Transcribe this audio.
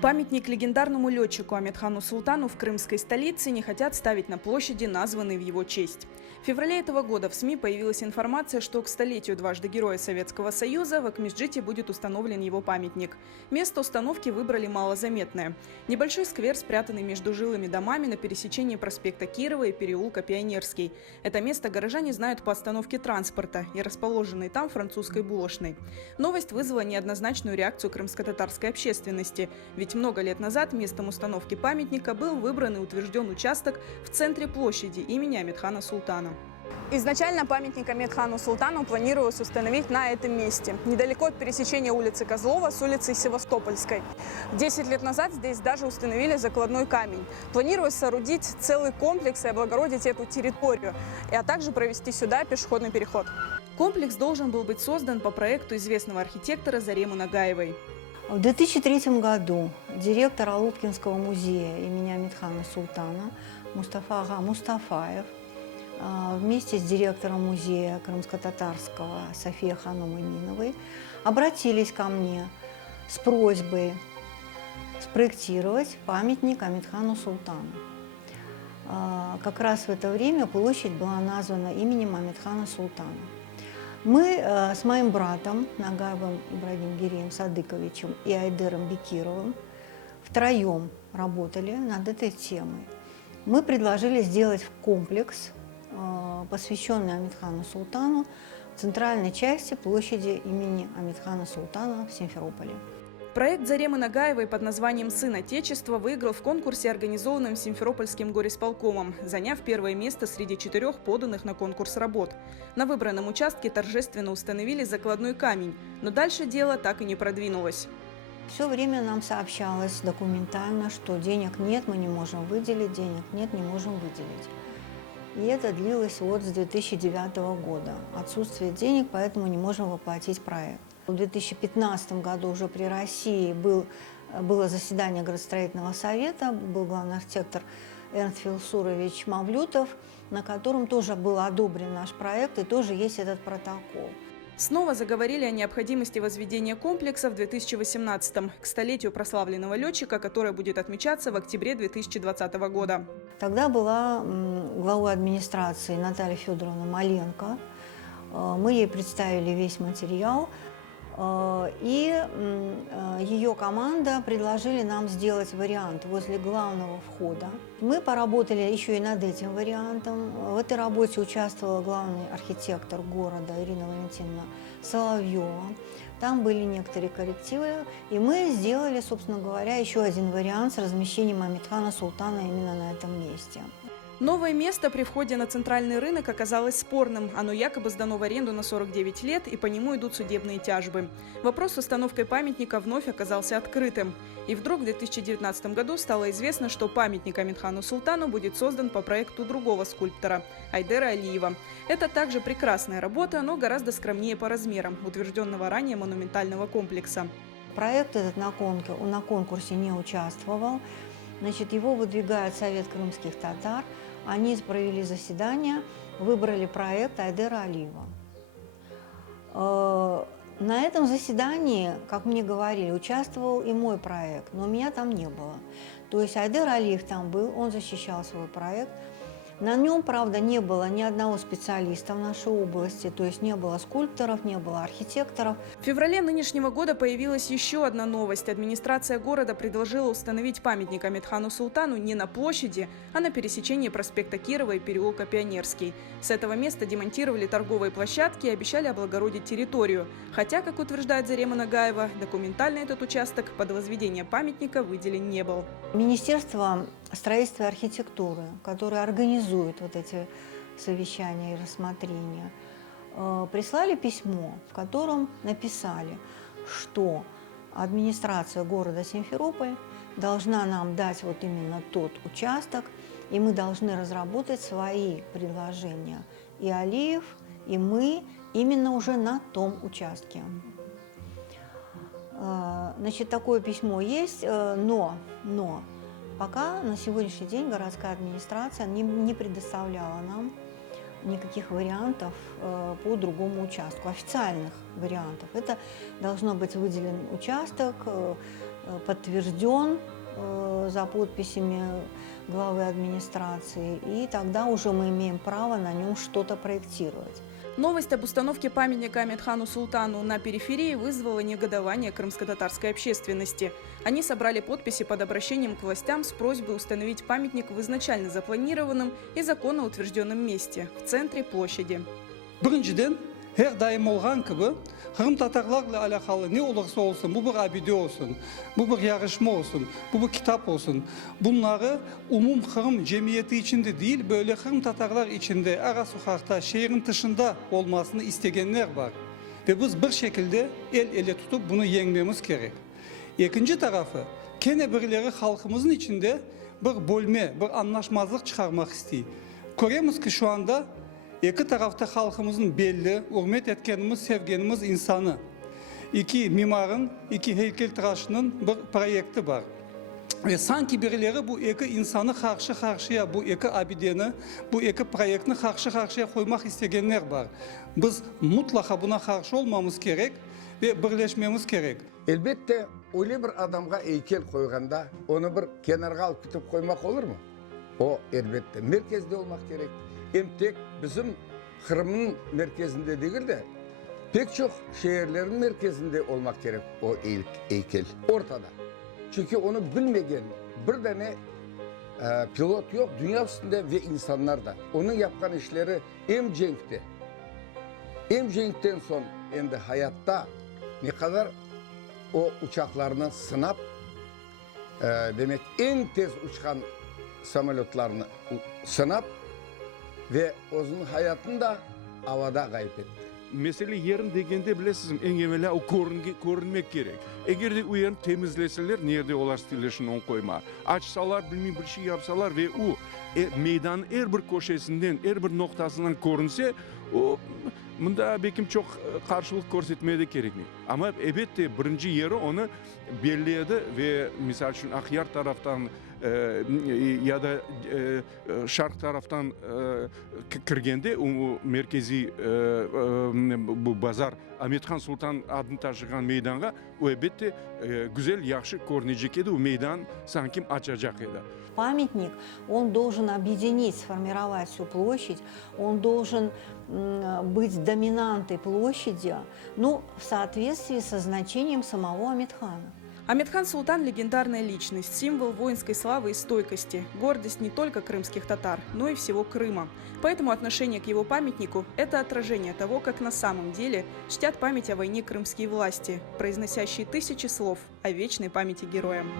Памятник легендарному летчику Амедхану Султану в крымской столице не хотят ставить на площади, названной в его честь. В феврале этого года в СМИ появилась информация, что к столетию дважды Героя Советского Союза в Акмеджите будет установлен его памятник. Место установки выбрали малозаметное. Небольшой сквер, спрятанный между жилыми домами на пересечении проспекта Кирова и переулка Пионерский. Это место горожане знают по остановке транспорта и расположенной там французской булочной. Новость вызвала неоднозначную реакцию крымско-татарской общественности. Ведь много лет назад местом установки памятника был выбран и утвержден участок в центре площади имени Амедхана Султана. Изначально памятник Амедхану Султану планировалось установить на этом месте, недалеко от пересечения улицы Козлова с улицей Севастопольской. 10 лет назад здесь даже установили закладной камень. Планировалось соорудить целый комплекс и облагородить эту территорию, а также провести сюда пешеходный переход. Комплекс должен был быть создан по проекту известного архитектора Заремы Нагаевой. В 2003 году директор Алупкинского музея имени Амедхана Султана Мустафа Ага Мустафаев вместе с директором музея крымско-татарского Софией Ханум Иминовой обратились ко мне с просьбой спроектировать памятник Амедхану Султану. Как раз в это время площадь была названа именем Амедхана Султана. Мы с моим братом Нагаевым Ибрагимгиреем Садыковичем и Айдером Бекировым втроем работали над этой темой. Мы предложили сделать комплекс, посвященный Амедхану Султану, в центральной части площади имени Амедхана Султана в Симферополе. Проект Заремы Нагаевой под названием «Сын Отечества» выиграл в конкурсе, организованном Симферопольским горисполкомом, заняв первое место среди 4 поданных на конкурс работ. На выбранном участке торжественно установили закладной камень, но дальше дело так и не продвинулось. Все время нам сообщалось документально, что денег нет, мы не можем выделить, денег нет, не можем выделить. И это длилось вот с 2009 года. Отсутствие денег, поэтому не можем воплотить проект. В 2015 году уже при России было заседание градостроительного совета, был главный архитектор Эрнст Филсурович Мавлютов, на котором тоже был одобрен наш проект и тоже есть этот протокол. Снова заговорили о необходимости возведения комплекса в 2018-м, к столетию прославленного летчика, которое будет отмечаться в октябре 2020 года. Тогда была главой администрации Наталья Федоровна Маленко. Мы ей представили весь материал, и ее команда предложили нам сделать вариант возле главного входа. Мы поработали еще и над этим вариантом. В этой работе участвовала главный архитектор города Ирина Валентиновна Соловьева. Там были некоторые коррективы, и мы сделали, собственно говоря, еще один вариант с размещением Амедхана Султана именно на этом месте. Новое место при входе на центральный рынок оказалось спорным. Оно якобы сдано в аренду на 49 лет, и по нему идут судебные тяжбы. Вопрос с установкой памятника вновь оказался открытым. И вдруг в 2019 году стало известно, что памятник Амедхану Султану будет создан по проекту другого скульптора – Айдера Алиева. Это также прекрасная работа, но гораздо скромнее по размерам утвержденного ранее монументального комплекса. Проект этот на конкурсе не участвовал. Значит, его выдвигает Совет крымских татар. Они провели заседание, выбрали проект Айдера Алиева. На этом заседании, как мне говорили, участвовал и мой проект, но меня там не было. То есть Айдер Алиев там был, он защищал свой проект. На нем, правда, не было ни одного специалиста в нашей области, то есть не было скульпторов, не было архитекторов. В феврале нынешнего года появилась еще одна новость. Администрация города предложила установить памятник Амедхану Султану не на площади, а на пересечении проспекта Кирова и переулка Пионерский. С этого места демонтировали торговые площадки и обещали облагородить территорию. Хотя, как утверждает Зарема Нагаева, документально этот участок под возведение памятника выделен не был. Министерство строительства и архитектуры, которое организует вот эти совещания и рассмотрения, прислали письмо, в котором написали, что администрация города Симферополь должна нам дать вот именно тот участок, и мы должны разработать свои предложения. И Алиев, и мы именно уже на том участке. Значит, такое письмо есть, но пока на сегодняшний день городская администрация не предоставляла нам никаких вариантов по другому участку, официальных вариантов. Это должно быть выделен участок подтвержден за подписями главы администрации, и тогда уже мы имеем право на нем что-то проектировать. Новость об установке памятника Амедхану Султану на периферии вызвала негодование крымско-татарской общественности. Они собрали подписи под обращением к властям с просьбой установить памятник в изначально запланированном и законно утвержденном месте – в центре площади. Біріншіден, her daim olğan gibi, Kırım Tatarlarla alakalı ne olursa olsun, bu bir abide olsun, bu bir yarışma olsun, bu bir kitap olsun. Bunları umum Kırım cemiyeti içinde değil, böyle Kırım Tatarlar içinde, ara sokakta, şehrin dışında olmasını isteyenler var. Ve biz bir şekilde el ele tutup bunu yenmemiz gerek. İkinci tarafı, gene birileri halkımızın içinde bir bölme, bir anlaşmazlık çıkarmak istiyor. Görüyoruz ki şu anda iki tarafta halkımızın belli, hürmet etkenimiz, sevgenimiz insanı. İki mimarın, iki heykeltıraşının bir projekti var. Ve sanki birileri bu iki insanı karşı karşıya, bu iki abideni, bu iki projektini karşı karşıya koymak isteyenler var. Biz mutlaka buna karşı olmamız gerek ve birleşmemiz gerek. Elbette öyle bir adamga heykel koyganda onu bir kenarga alıp gidip koymak olur mu? O elbette merkezde olmak gerek. Hem tek bizim Kırım'ın merkezinde değil de pek çok şehirlerin merkezinde olmak gerek o heykel ortada. Çünkü onu bilmegen bir tane pilot yok dünya üstünde ve insanlar da. Onun yapkan işleri hem cenkti. Hem cenkten son hem de hayatta ne kadar o uçaklarını sınap demek en tez uçkan samolotlarını sınap ve onun hayatını da havada kaybetti. Mesele yerin degende bilesiz en evvela o görünmek gerek. Eğer de o yerini temizleseler nerede olar stilleşini on koyma. Açsalar bilmem bir şey yapsalar ve o meydanın her bir köşesinden her bir noktasından görünse o bunda bekim çok karşılık görsetmeye de gerekmiyor. Ama elbette birinci yeri onu belleydi ve misal için Akyar taraftan ya da şark taraftan kirgende o merkezi bu bazar Amedхан Sultan adını taşıyan meydana o elbette güzel, yaxşı görünecek edi. O meydan sanki açacak edi. Памятник, он должен объединить, сформировать всю площадь, он должен быть доминантой площади, ну, в соответствии со значением самого Амедхана. Амедхан Султан – легендарная личность, символ воинской славы и стойкости, гордость не только крымских татар, но и всего Крыма. Поэтому отношение к его памятнику – это отражение того, как на самом деле чтят память о войне крымские власти, произносящие тысячи слов о вечной памяти героям.